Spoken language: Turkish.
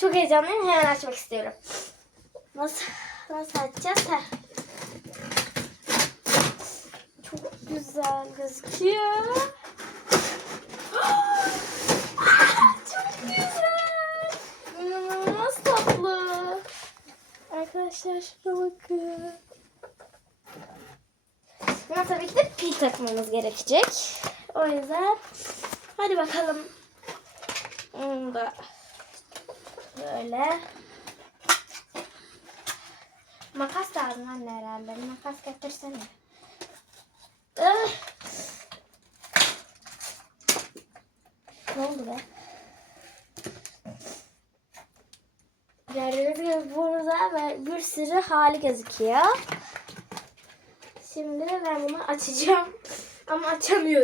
Çok heyecanlıyım. Hemen açmak istiyorum. Nasıl, nasıl açacağız? Heh. Çok güzel gözüküyor. Çok güzel. İnanılmaz. Arkadaşlar şuna bakın. Buna tabii ki de pil takmamız gerekecek. O yüzden hadi bakalım. Bunu da böyle. Makas lazım anne herhalde. Makas getirsene. Ah! Ne oldu be? Gördüğünüz gibi burada bir sürü hali gözüküyor. Şimdi ben bunu açacağım. Ama açamıyorum.